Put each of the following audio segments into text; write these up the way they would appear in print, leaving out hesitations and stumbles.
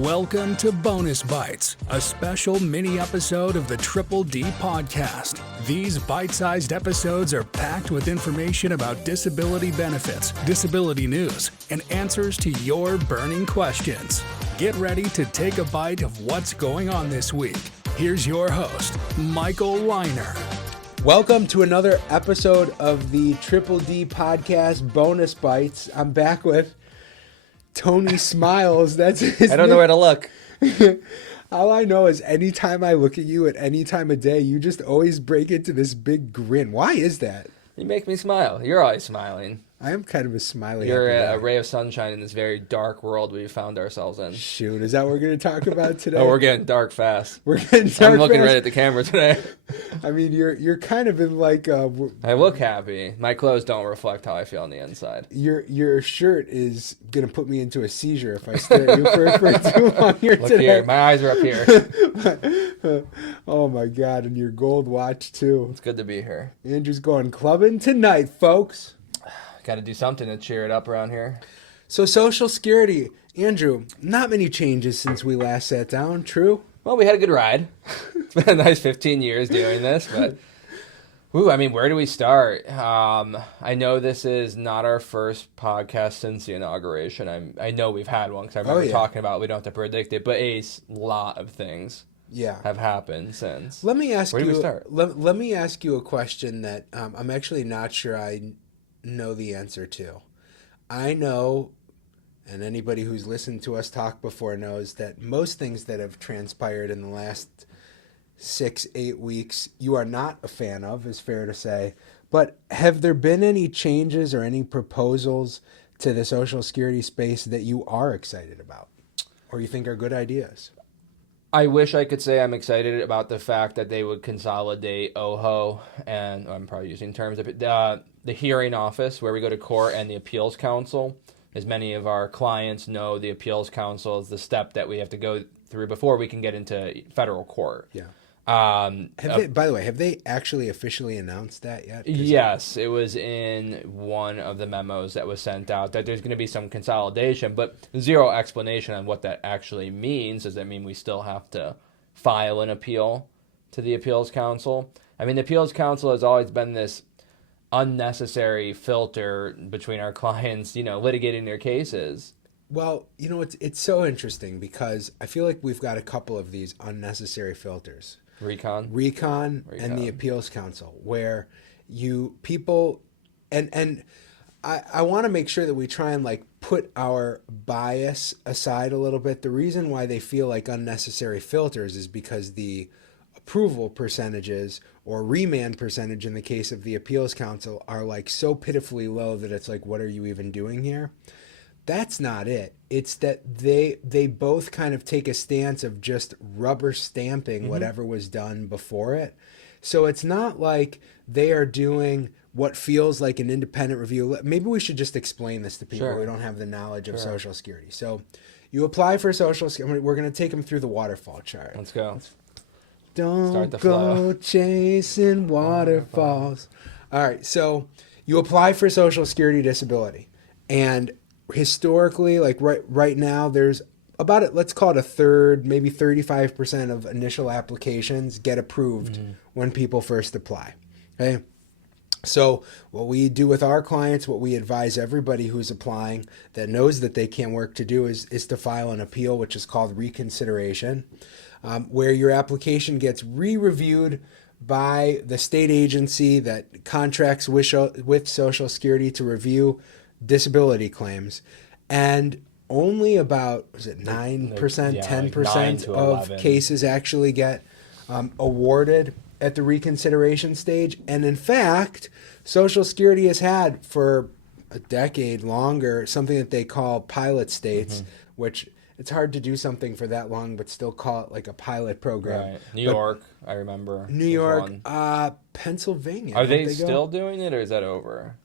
Welcome to Bonus Bytes, a special mini episode of the Triple D podcast. These bite-sized episodes are packed with information about disability benefits, disability news, and answers to your burning questions. Get ready to take a bite of what's going on this week. Here's your host, Michael Weiner. Welcome to another episode of the Triple D podcast, Bonus Bytes. I'm back with Tony Smiles. That's his I don't know where to look. All I know is anytime I look at you at any time of day, you just always break into this big grin. Why is that? You make me smile. You're always smiling. I am kind of a smiley. You're a ray of sunshine in this very dark world we found ourselves in. Shoot, is that what we're going to talk about today? Oh, we're getting dark fast. We're getting dark I'm looking fast. right at the camera today. I mean, you're kind of in like I look happy. My clothes don't reflect how I feel on the inside. Your shirt is going to put me into a seizure if I stare at you for too long here Look today. here. My eyes are up here. Oh my God, and your gold watch too. It's good to be here. Andrew's going clubbing tonight, folks. Got to do something to cheer it up around here. So Social Security, Andrew, not many changes since we last sat down, true? Well, we had a good ride. It's been a nice 15 years doing this, but I mean, where do we start? I know this is not our first podcast since the inauguration. I know we've had one because I remember talking about we don't have to predict it, but a lot of things have happened since. Let me ask where you. Do we start? Let me ask you a question that I'm actually not sure I know the answer to. I know, and anybody who's listened to us talk before knows that most things that have transpired in the last 6-8 weeks you are not a fan of, is fair to say. But have there been any changes or any proposals to the Social Security space that you are excited about or you think are good ideas? I wish I could say I'm excited about the fact that they would consolidate OHO, and I'm probably using terms of it, the hearing office where we go to court and the appeals council. As many of our clients know, the appeals council is the step that we have to go through before we can get into federal court. Yeah. By the way, have they actually officially announced that yet? Yes, it was in one of the memos that was sent out that there's going to be some consolidation, but zero explanation on what that actually means. Does that mean we still have to file an appeal to the appeals council? I mean, the appeals council has always been this unnecessary filter between our clients, litigating their cases. Well, it's so interesting because I feel like we've got a couple of these unnecessary filters. Recon and the appeals council, where people and I want to make sure that we try and put our bias aside a little bit. The reason why they feel like unnecessary filters is because the approval percentages or remand percentage in the case of the appeals council are so pitifully low that it's what are you even doing here? That's not it. It's that they both kind of take a stance of just rubber stamping whatever was done before it. So it's not like they are doing what feels like an independent review. Maybe we should just explain this to people who don't have the knowledge of Social Security. So you apply for Social Security. We're going to take them through the waterfall chart. Let's go. Don't go chasing waterfalls. All right, so you apply for Social Security disability. And historically, right now, there's about it. Let's call it a third, maybe 35% of initial applications get approved when people first apply. Okay. So what we do with our clients, what we advise everybody who's applying that knows that they can't work to do is to file an appeal, which is called reconsideration, where your application gets re-reviewed by the state agency that contracts with Social Security to review disability claims, and only about 9%, 10% of cases actually get awarded at the reconsideration stage. And in fact, Social Security has had for a decade longer something that they call pilot states, which it's hard to do something for that long but still call it a pilot program. Right. New York, I remember. New York, Pennsylvania. Are they still doing it, or is that over?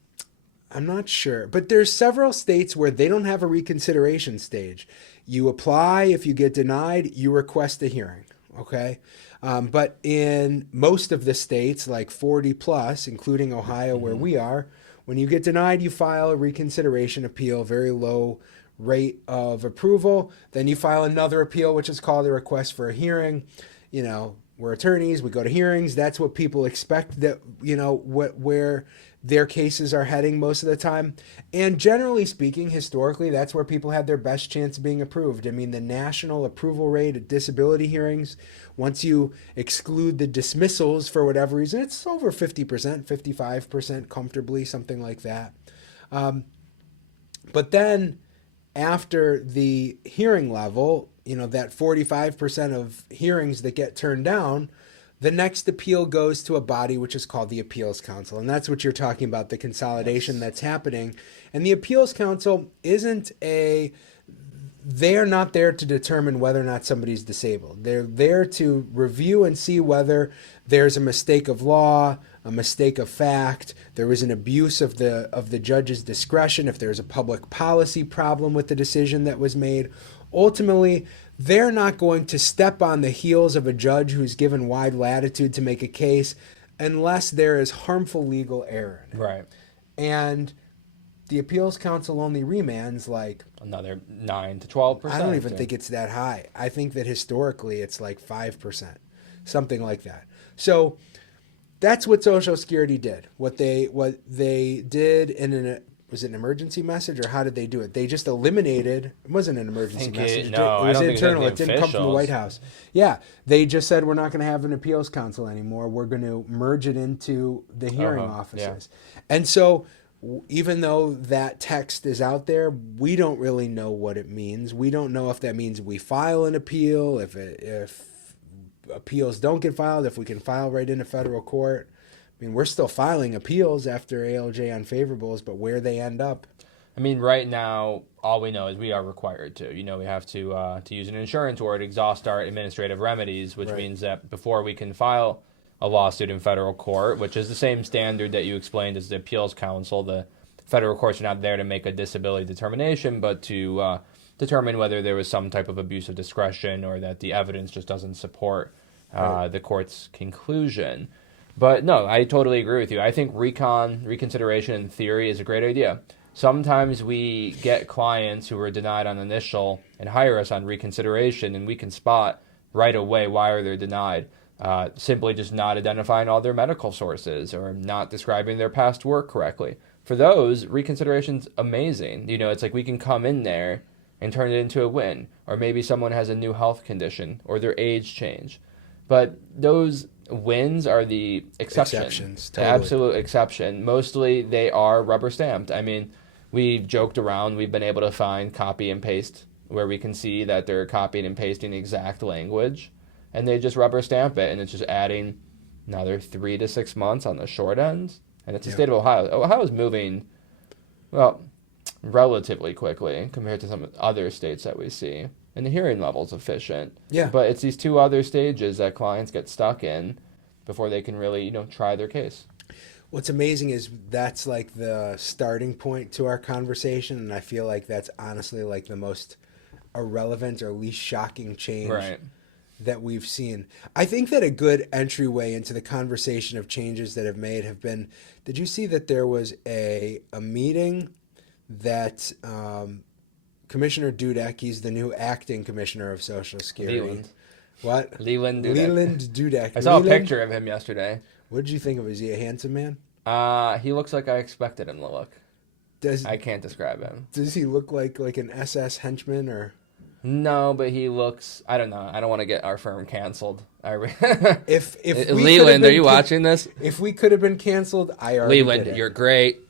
I'm not sure, but there's several states where they don't have a reconsideration stage. You apply, if you get denied, you request a hearing, okay? But in most of the states, 40 plus, including Ohio where we are, when you get denied, you file a reconsideration appeal, very low rate of approval. Then you file another appeal, which is called a request for a hearing. You know, we're attorneys, we go to hearings. That's what people expect, that, you know, where their cases are heading most of the time. And generally speaking, historically, that's where people have their best chance of being approved. I mean, the national approval rate at disability hearings, once you exclude the dismissals for whatever reason, it's over 50%, 55% comfortably, something like that. But then after the hearing level, you know, that 45% of hearings that get turned down, the next appeal goes to a body which is called the Appeals Council. And that's what you're talking about, the consolidation that's happening. And the Appeals Council they're not there to determine whether or not somebody's disabled. They're there to review and see whether there's a mistake of law, a mistake of fact, there was an abuse of the judge's discretion, if there's a public policy problem with the decision that was made. Ultimately, they're not going to step on the heels of a judge who's given wide latitude to make a case unless there is harmful legal error in it. Right. And the Appeals Council only remands like another 9 to 12%. I don't even think it's that high. I think that historically it's like 5%, something like that. So that's what Social Security did. What they did was it an emergency message, or how did they do it? They just eliminated. It wasn't an emergency message. It was internal. It didn't come from the White House. Yeah, they just said we're not going to have an appeals council anymore. We're going to merge it into the hearing offices. Yeah. And so, even though that text is out there, we don't really know what it means. We don't know if that means we file an appeal, if appeals don't get filed, if we can file right into federal court. I mean, we're still filing appeals after ALJ unfavorables, but where they end up. I mean, right now, all we know is we are required to. You know, we have to use an insurance or to exhaust our administrative remedies, which means that before we can file a lawsuit in federal court, which is the same standard that you explained as the Appeals Council, the federal courts are not there to make a disability determination, but to determine whether there was some type of abuse of discretion or that the evidence just doesn't support the court's conclusion. But no, I totally agree with you. I think reconsideration in theory is a great idea. Sometimes we get clients who are denied on initial and hire us on reconsideration, and we can spot right away why are they denied. Simply just not identifying all their medical sources or not describing their past work correctly. For those, reconsideration's amazing. You know, it's like we can come in there and turn it into a win. Or maybe someone has a new health condition or their age change. But those wins are the exceptions. Totally. The absolute exception. Mostly they are rubber stamped. I mean, we've joked around. We've been able to find copy and paste where we can see that they're copying and pasting the exact language, and they just rubber stamp it, and it's just adding another 3 to 6 months on the short end. And it's the state of Ohio. Ohio is moving, well, relatively quickly compared to some other states that we see. And the hearing level's efficient. Yeah. But it's these two other stages that clients get stuck in before they can really, you know, try their case. What's amazing is that's like the starting point to our conversation, and I feel like that's honestly like the most irrelevant or least shocking change that we've seen. I think that a good entryway into the conversation of changes that have been, did you see that there was a meeting that Commissioner Dudek, he's the new acting commissioner of Social Security. Leland. What? Leland Dudek. Leland Dudek. I saw a picture of him yesterday. What did you think of him? Is he a handsome man? He looks like I expected him to look. I can't describe him. Does he look like an SS henchman or? No, but he looks. I don't know. I don't want to get our firm canceled. If Leland, are you watching this? If we could have been canceled, I already Leland, did it. You're great.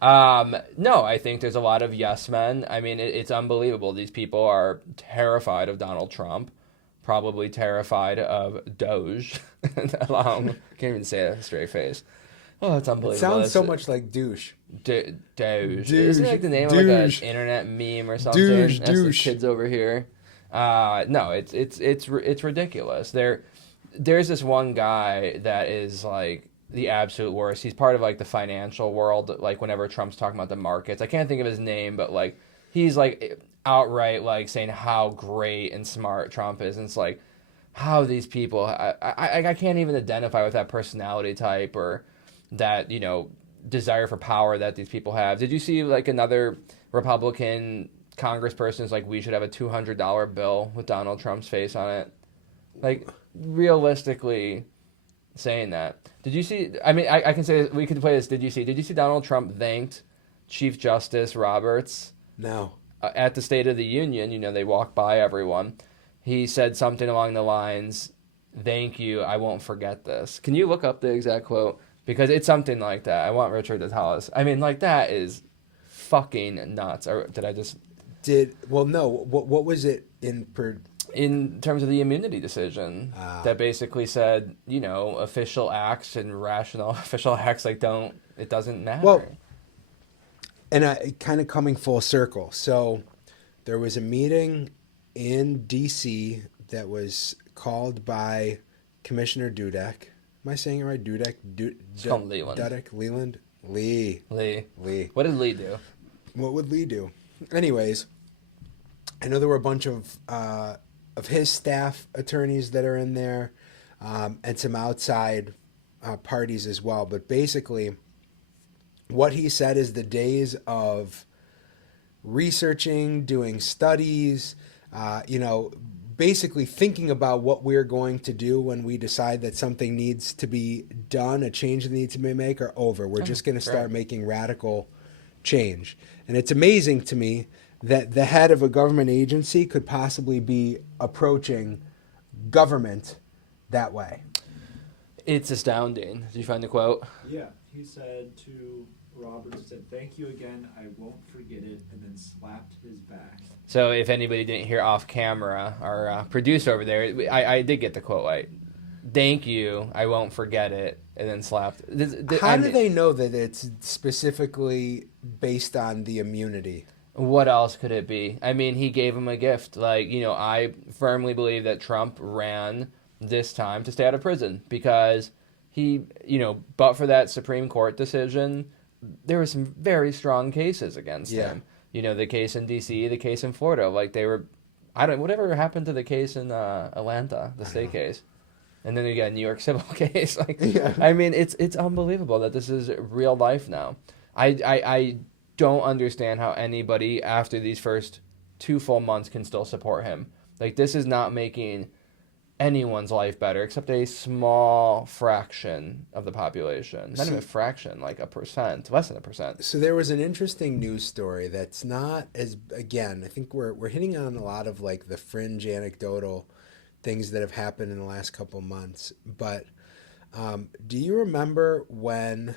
No, I think there's a lot of yes men. I mean, it's unbelievable. These people are terrified of Donald Trump, probably terrified of Doge. Can't even say it with a straight face. Oh, it's unbelievable. It sounds so much like douche. Doge. Isn't it like the name of like an internet meme or something? That's the kids over here. No, it's ridiculous. There's this one guy that is like the absolute worst. He's part of like the financial world. Like whenever Trump's talking about the markets, I can't think of his name, but like he's like outright like saying how great and smart Trump is, and it's like how these people. I can't even identify with that personality type or that, you know, desire for power that these people have. Did you see like another Republican congresspersons like, we should have a $200 bill with Donald Trump's face on it. Like, realistically saying that. Did you see, I mean, I can say, we can play this. Did you see Donald Trump thanked Chief Justice Roberts? No. At the State of the Union, you know, they walk by everyone. He said something along the lines, "Thank you, I won't forget this." Can you look up the exact quote? Because it's something like that. I want Richard to tell us. I mean, like, that is fucking nuts. Or did I just... Well, no. What was it in terms of the immunity decision that basically said, you know, official acts and rational official acts, like, it doesn't matter. Well, and kind of coming full circle. So there was a meeting in D.C. that was called by Commissioner Dudek. Am I saying it right? Dudek? It's called Leland. Dudek? Leland? Lee. What did Lee do? What would Lee do? Anyways, I know there were a bunch of his staff attorneys that are in there, and some outside parties as well. But basically, what he said is the days of researching, doing studies, basically thinking about what we're going to do when we decide that something needs to be done, a change that needs to be made, are over. We're just going to start making radical change. And it's amazing to me that the head of a government agency could possibly be approaching government that way. It's astounding. Did you find the quote? Yeah, he said to Roberts, said, "Thank you again, I won't forget it," and then slapped his back. So if anybody didn't hear off camera, our producer over there, I did get the quote right. "Thank you, I won't forget it," and then slapped. How do they know that it's specifically based on the immunity? What else could it be? I mean, he gave him a gift. Like, you know, I firmly believe that Trump ran this time to stay out of prison because he, you know, but for that Supreme Court decision, there were some very strong cases against him. You know, the case in D.C., the case in Florida. Like, they were, whatever happened to the case in Atlanta, the state case. And then you got a New York civil case. Like, I mean, it's unbelievable that this is real life now. I don't understand how anybody after these first 2 full months can still support him. Like, this is not making anyone's life better except a small fraction of the population. Not even a fraction, like 1%, less than 1%. So there was an interesting news story that's not as, again, I think we're hitting on a lot of like the fringe anecdotal things that have happened in the last couple months. But do you remember when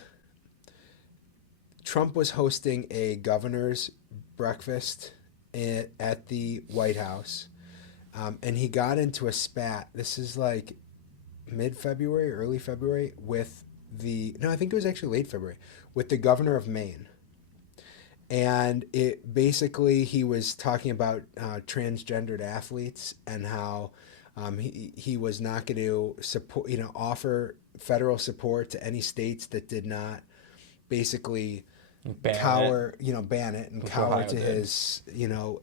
Trump was hosting a governor's breakfast at the White House? And he got into a spat. This is like mid-February, early February, I think it was actually late February, with the governor of Maine. And it basically, he was talking about transgendered athletes and how he was not going to support, offer federal support to any states that did not basically ban it and cower to his,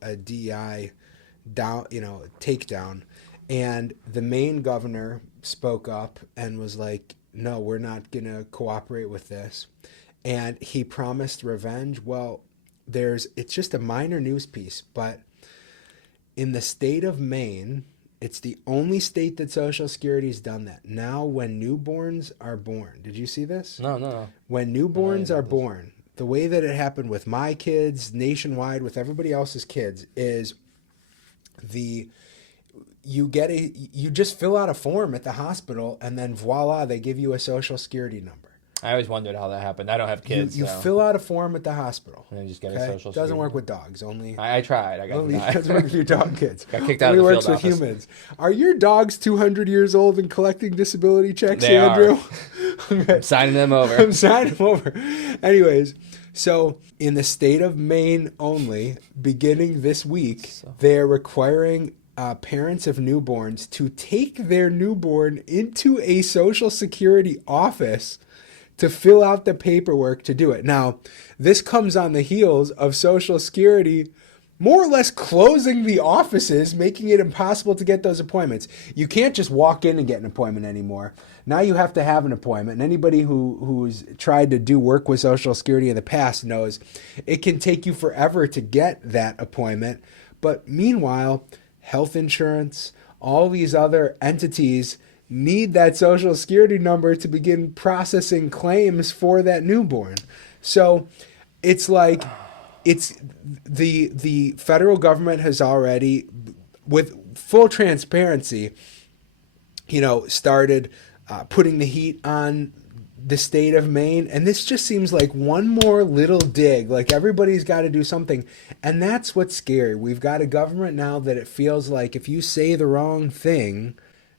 a DEI takedown. And the Maine governor spoke up and was like, no, we're not going to cooperate with this. And he promised revenge. Well, it's just a minor news piece, but in the state of Maine, it's the only state that Social Security's done that. Now, when newborns are born, did you see this? No. When newborns are born, the way that it happened with my kids, nationwide, with everybody else's kids, is you just fill out a form at the hospital, and then voila, they give you a Social Security number. I always wondered how that happened. I don't have kids. You fill out a form at the hospital. And then just get a Social Security. Doesn't work with dogs. Only I tried. I got only denied. doesn't work with your dog kids. Got kicked out of the field office. Only works with humans. Are your dogs 200 years old and collecting disability checks, They Andrew? Okay. I'm signing them over. I'm signing them over. Anyways, so in the state of Maine only, beginning this week, they're requiring parents of newborns to take their newborn into a Social Security office to fill out the paperwork to do it. Now, this comes on the heels of Social Security more or less closing the offices, making it impossible to get those appointments. You can't just walk in and get an appointment anymore. Now you have to have an appointment. And anybody who's tried to do work with Social Security in the past knows it can take you forever to get that appointment. But meanwhile, health insurance, all these other entities need that Social Security number to begin processing claims for that newborn. So it's like it's the federal government has already, with full transparency, started putting the heat on the state of Maine. And this just seems like one more little dig, like everybody's got to do something. And that's what's scary. We've got a government now that it feels like if you say the wrong thing,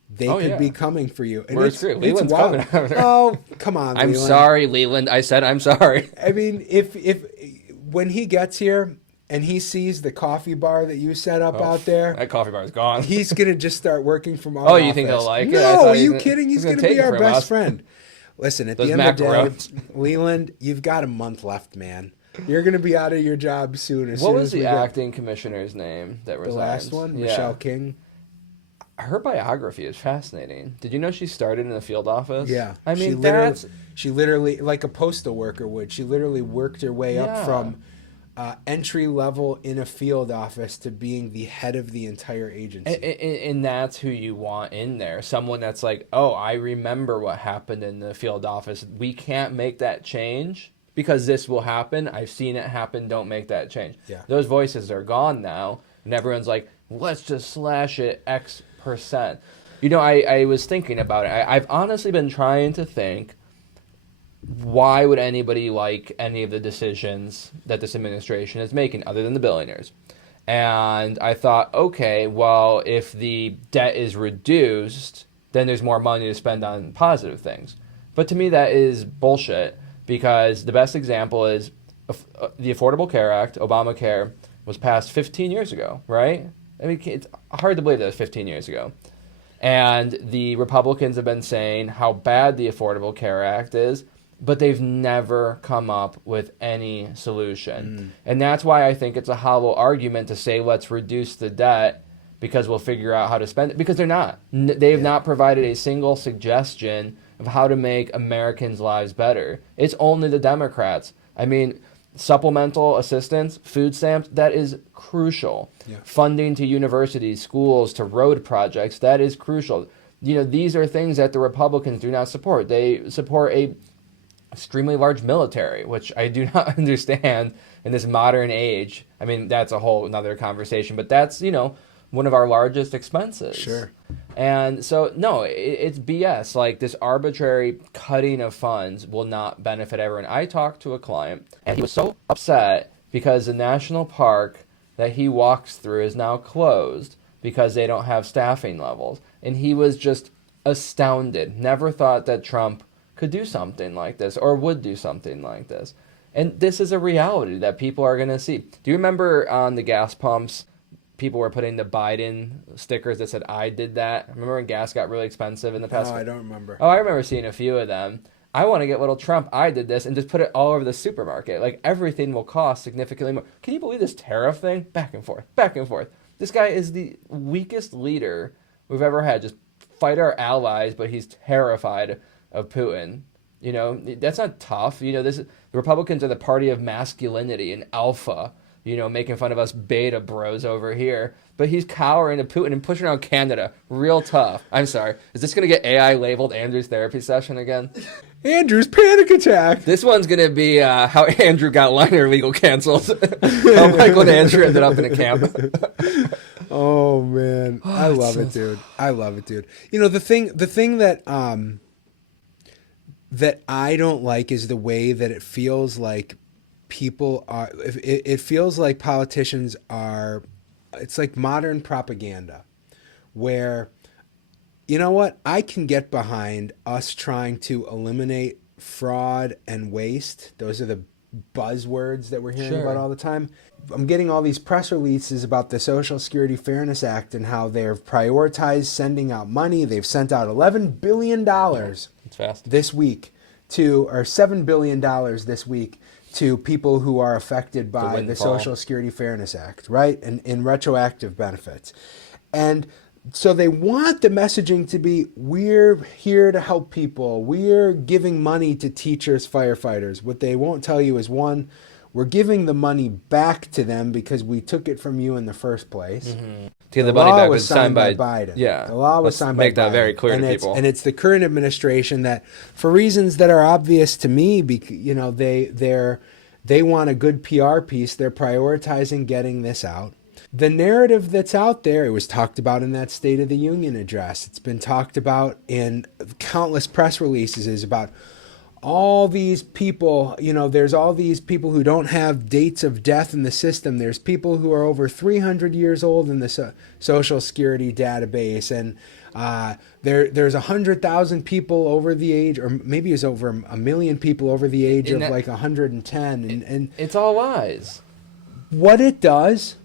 they could be coming for you. And it's Leland's coming out there. Oh, come on, I'm Leland. sorry, Leland. I said I'm sorry. I mean, if when he gets here and he sees the coffee bar that you set up out there, that coffee bar is gone. He's going to just start working from our Oh, office. you think he'll like it? No, are you kidding? He's going to be our best us. friend. Listen, at Those the end of the macarons. day, Leland, you've got a month left, man. You're going to be out of your job soon. What was the acting commissioner's name that resigned? The last one? Yeah. Michelle King? Her biography is fascinating. Did you know she started in the field office? Yeah. I mean, she literally, like a postal worker would, she literally worked her way up from entry level in a field office to being the head of the entire agency. And that's who you want in there. Someone that's like, oh, I remember what happened in the field office. We can't make that change because this will happen. I've seen it happen. Don't make that change. Yeah. Those voices are gone now. And everyone's like, let's just slash it X%. I was thinking about it. I've honestly been trying to think, why would anybody like any of the decisions that this administration is making other than the billionaires? And I thought, okay, well, if the debt is reduced, then there's more money to spend on positive things. But to me, that is bullshit, because the best example is the Affordable Care Act, Obamacare, was passed 15 years ago, right? I mean, it's hard to believe that was 15 years ago. And the Republicans have been saying how bad the Affordable Care Act is, but they've never come up with any solution. And that's why I think it's a hollow argument to say, let's reduce the debt because we'll figure out how to spend it. Because they're not. They have not provided a single suggestion of how to make Americans' lives better. It's only the Democrats. I mean, supplemental assistance, food stamps, that is crucial. Yeah. Funding to universities, schools, to road projects, that is crucial. These are things that the Republicans do not support. They support a extremely large military, which I do not understand in this modern age. I mean, that's a whole another conversation, but that's, one of our largest expenses. Sure. And so, no, it's BS. Like, this arbitrary cutting of funds will not benefit everyone. I talked to a client, and he was so upset because the national park that he walks through is now closed because they don't have staffing levels. And he was just astounded. Never thought that Trump could do something like this or would do something like this. And this is a reality that people are going to see. Do you remember on the gas pumps, people were putting the Biden stickers that said, I did that? Remember when gas got really expensive in the past? No, I don't remember. Oh, I remember seeing a few of them. I want to get little Trump, I did this, and just put it all over the supermarket. Like, everything will cost significantly more. Can you believe this tariff thing? Back and forth, back and forth. This guy is the weakest leader we've ever had. Just fight our allies, but he's terrified of Putin. That's not tough. The Republicans are the party of masculinity and alpha, making fun of us beta bros over here. But he's cowering to Putin and pushing around Canada. Real tough. I'm sorry. Is this going to get AI labeled Andrew's therapy session again? Andrew's panic attack. This one's going to be how Andrew got Liner Legal canceled. How Michael and Andrew ended up in a camp. Oh, man. I love it, dude. I love it, dude. The thing that that I don't like is the way that it feels like people are, it feels like politicians are, it's like modern propaganda where, I can get behind us trying to eliminate fraud and waste. Those are the buzzwords that we're hearing about all the time. I'm getting all these press releases about the Social Security Fairness Act and how they've prioritized sending out money. They've sent out $11 billion It's fast. this week or $7 billion this week to people who are affected by the windfall. Social Security Fairness Act, right? And in retroactive benefits. And so they want the messaging to be, we're here to help people. We're giving money to teachers, firefighters. What they won't tell you is, one, we're giving the money back to them because we took it from you in the first place. Mm-hmm. To get the money back was signed by Biden. Yeah. The law was signed by Biden. Make that very clear to people. And it's the current administration that, for reasons that are obvious to me, you know, they want a good PR piece. They're prioritizing getting this out. The narrative that's out there, it was talked about in that State of the Union address. It's been talked about in countless press releases, is about all these people, you know, there's all these people who don't have dates of death in the system. There's people who are over 300 years old in the Social Security database. And there's 100,000 people over the age, or maybe it's over 1 million people over the age of like 110. And it's all lies. What it does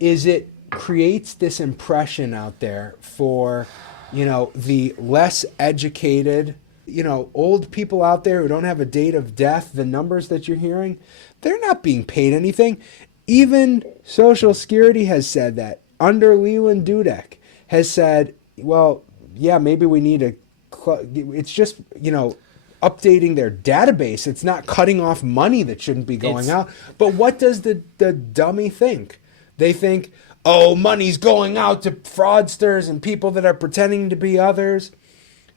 is it creates this impression out there for, you know, the less educated, you know, old people out there who don't have a date of death. The numbers that you're hearing, they're not being paid anything. Even Social Security has said that. Under Leland Dudek has said, well, yeah, maybe we need it's just, you know, updating their database. It's not cutting off money that shouldn't be going out. But what does the dummy think? They think, oh, money's going out to fraudsters and people that are pretending to be others,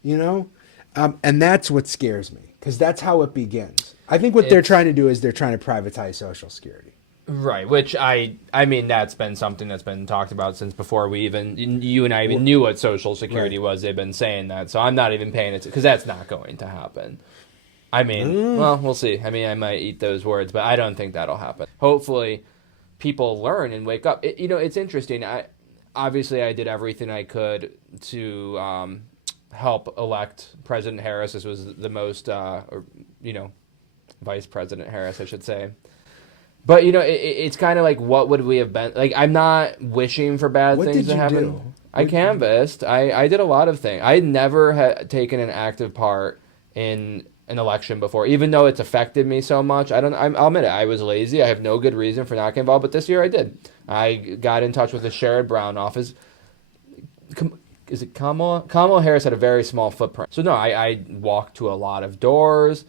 you know? And that's what scares me, because that's how it begins. I think what they're trying to do is they're trying to privatize Social Security. Right, which I mean, that's been something that's been talked about since before you and I even knew what Social Security was. They've been saying that, so I'm not even paying it, because that's not going to happen. I mean, well, we'll see. I mean, I might eat those words, but I don't think that'll happen. Hopefully, people learn and wake up. You know, it's interesting. Obviously, I did everything I could to help elect President Harris. This was the most, Vice President Harris, I should say. But, you know, it's kind of like, what would we have been? Like, I'm not wishing for bad things to happen. Do? I canvassed. I did a lot of things. I never had taken an active part in an election before, even though it's affected me so much. I'll admit it. I was lazy. I have no good reason for not getting involved, but this year I did. I got in touch with the Sherrod Brown office. Is it Kamala? Kamala Harris had a very small footprint. So no, I walked to a lot of doors.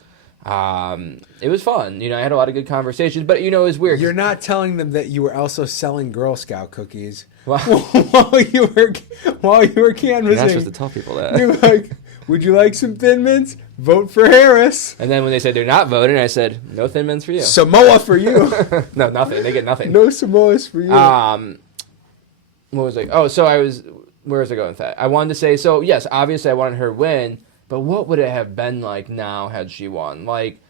It was fun. You know, I had a lot of good conversations, but you know, it was weird. You're not telling them that you were also selling Girl Scout cookies Wow. while you were canvassing. You're not supposed to tell people that. You're like, would you like some Thin Mints? Vote for Harris. And then when they said they're not voting, I said, no Thin Mints for you. Samoa for you. No, nothing. They get nothing. No Samoas for you. What was I? Oh, so where was I going with that? I wanted to say, so yes, obviously I wanted her to win, but what would it have been like now had she won? Like,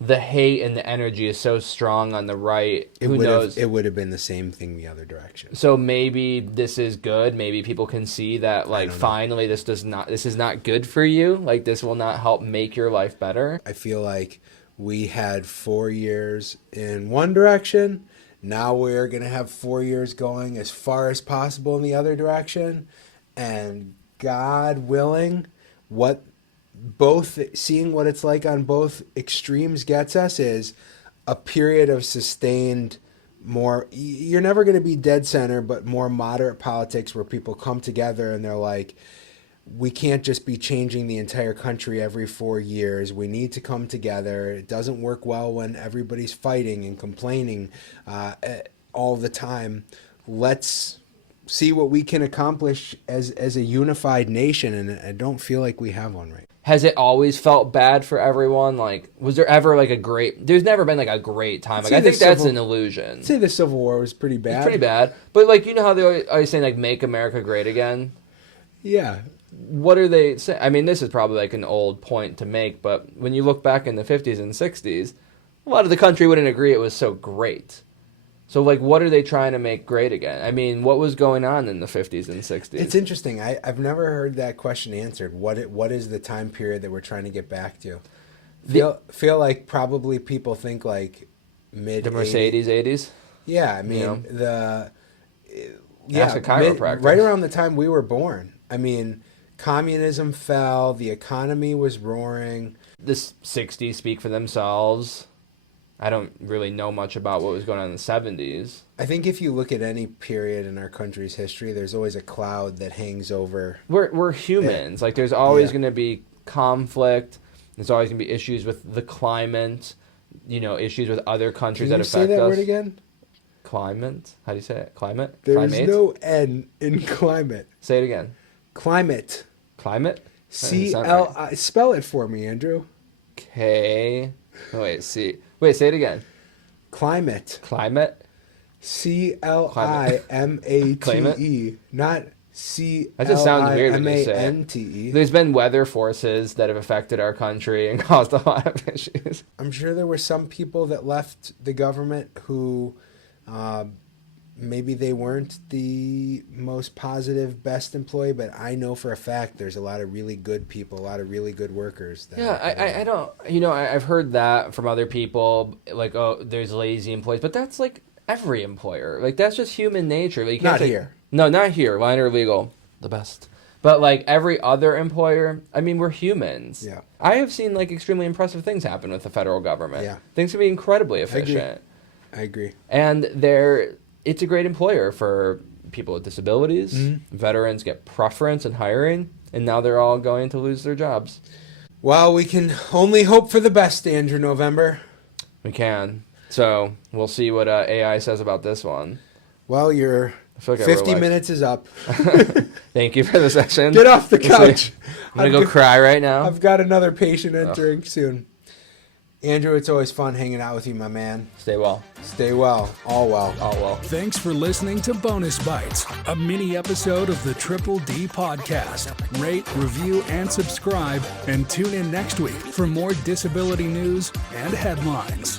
the hate and the energy is so strong on the right. Who knows? It would have been the same thing the other direction. So maybe this is good. Maybe people can see that, like, finally this is not good for you. Like, this will not help make your life better. I feel like we had 4 years in one direction. Now we're going to have 4 years going as far as possible in the other direction. And God willing, seeing what it's like on both extremes gets us is a period of sustained, more, you're never going to be dead center, but more moderate politics where people come together and they're like, we can't just be changing the entire country every 4 years. We need to come together. It doesn't work well when everybody's fighting and complaining all the time. Let's see what we can accomplish as a unified nation, and I don't feel like we have one right now. Has it always felt bad for everyone? Like, was there ever like there's never been like a great time. Like, I think that's an illusion. I'd say the Civil War was pretty bad. It's pretty bad. But like, you know how they always say, like, make America great again? Yeah. What are they saying? I mean, this is probably like an old point to make, but when you look back in the 50s and 60s, a lot of the country wouldn't agree it was so great. So, like, what are they trying to make great again? I mean, what was going on in the 50s and 60s? It's interesting. I've never heard that question answered. What is the time period that we're trying to get back to? Feel like probably people think like mid. The Mercedes 80s? Yeah, I mean, you know? Ask a chiropractor. Right around the time we were born. I mean, communism fell, the economy was roaring. The 60s speak for themselves. I don't really know much about what was going on in the 70s. I think if you look at any period in our country's history, there's always a cloud that hangs over. We're humans. Like, there's always Yeah. going to be conflict. There's always going to be issues with the climate, issues with other countries Can that you say affect that us. word again? Climate? How do you say it? Climate? There's Climate? no N in climate. Say it again. Climate. Climate? C-L-I. Spell it for me, Andrew. K. Oh, wait, C. Wait, say it again. Climate. Climate? C-L-I-M-A-T-E. Climate? Not C-L-I-M-A-N-T-E. That just sounds weird when you say it. There's been weather forces that have affected our country and caused a lot of issues. I'm sure there were some people that left the government who maybe they weren't the most positive, best employee, but I know for a fact there's a lot of really good people, a lot of really good workers. I don't, I've heard that from other people, like, oh, there's lazy employees, but that's like every employer. Like, that's just human nature. Like, you can't Not here. No, not here. Minor legal, the best. But like every other employer, I mean, we're humans. Yeah. I have seen like extremely impressive things happen with the federal government. Yeah. Things can be incredibly efficient. I agree. And it's a great employer for people with disabilities. Mm-hmm. Veterans get preference in hiring, and now they're all going to lose their jobs. Well, we can only hope for the best, Andrew November. We can. So we'll see what AI says about this one. Well, your I feel like 50 minutes is up. Thank you for the session. Get off the couch. I'm going to go cry right now. I've got another patient entering soon. Andrew, it's always fun hanging out with you, my man. Stay well. Stay well. All well. All well. Thanks for listening to Bonus Bytes, a mini episode of the Triple D podcast. Rate, review, and subscribe, and tune in next week for more disability news and headlines.